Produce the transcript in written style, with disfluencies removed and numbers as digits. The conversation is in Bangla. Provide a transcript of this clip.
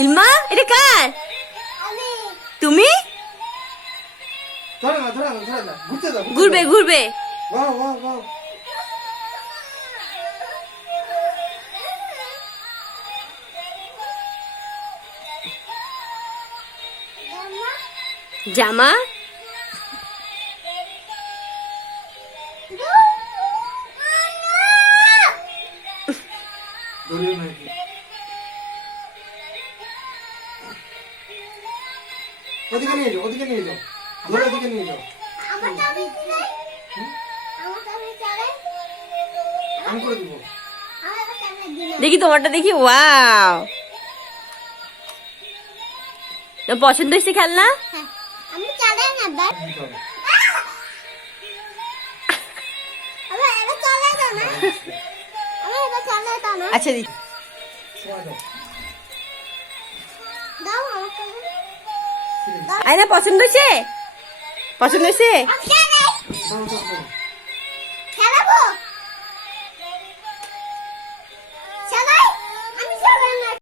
ইলমা এটা কার? তুমি? ঘুরবে ঘুরবে। জামা ওদিকে নিয়ে যাও, ওদিকে নিয়ে যাও, ধরে ওদিকে নিয়ে যাও। আমি করে দিব। দেখি তোমারটা দেখি। ওয়াও, পছন্দ হয়েছে খেলনা? আমি চালাই না বাবা। এটা চালাই দাও না। এটা চালাই দাও না। আচ্ছা দিই। দাও আমাকে। আয়না পছন্দ হয়েছে? পছন্দ হয়েছে? আমি চালাই। দাও, দাও, দাও।